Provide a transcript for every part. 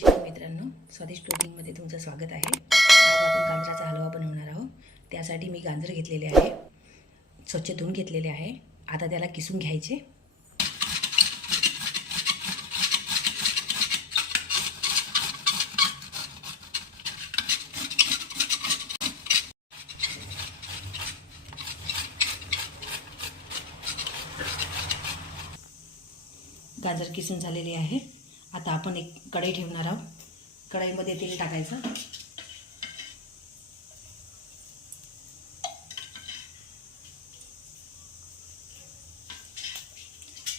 नमस्कार मित्रांनो, स्वादिष्ट कुकिंगमध्ये तुमचं स्वागत आहे। आज आपण गाजराचा हलवा बनवणार आहोत। त्यासाठी मी गाजर घेतलेले आहे, स्वच्छ धुवून घेतलेले आहे। आता त्याला किसून घ्यायचे। गाजर किसून झालेले आहे। आता आपण एक कढई ठेवणार आहोत। कढईमध्ये तेल टाकायचं।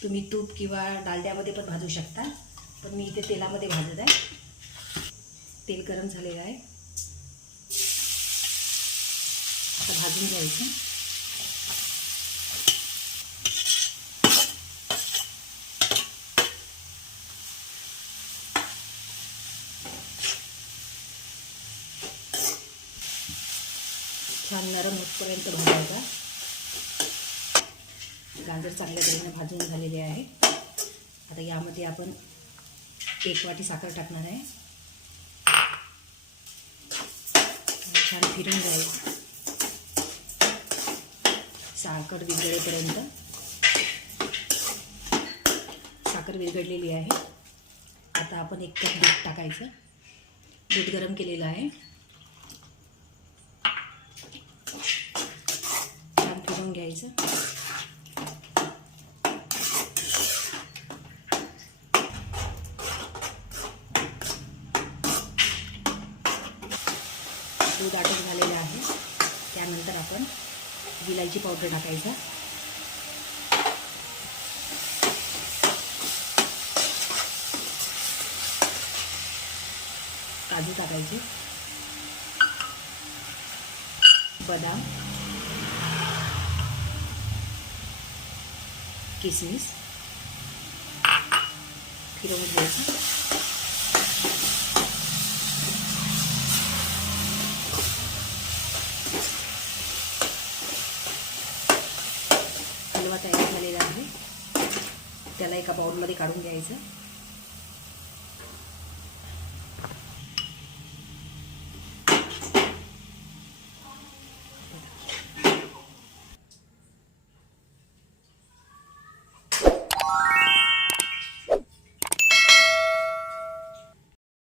तुम्ही तूप किंवा डालड्यामध्ये पण भाजू शकता, पण मी इथे तेलामध्ये भाजत आहे। तेल गरम झालेलं आहे, आता भाजून घ्यायचं। छान नरम होतपर्यंत भाजायचा। गाजर चांगल्या तऱ्हेने भाजून झालेले आहे। आता यामध्ये आपण 1 वाटी साखर टाकणार आहे। छान फिरून घ्यायचं साखर विरघळेपर्यंत। साखर विरघळलेली आहे। आता आपण 1 कप दूध टाकायचं। दूध गरम केलेलं आहे। छान फिरून घ्यायचं। दूध आटत झालेलं आहे। त्यानंतर आपण विलायची पावडर टाकायचा। काजू टाकायचे, बदाम, किसमिस फिरवून घ्यायचं। हलवा तयार झालेला आहे। त्याला एका बाउलमध्ये काढून घ्यायचं।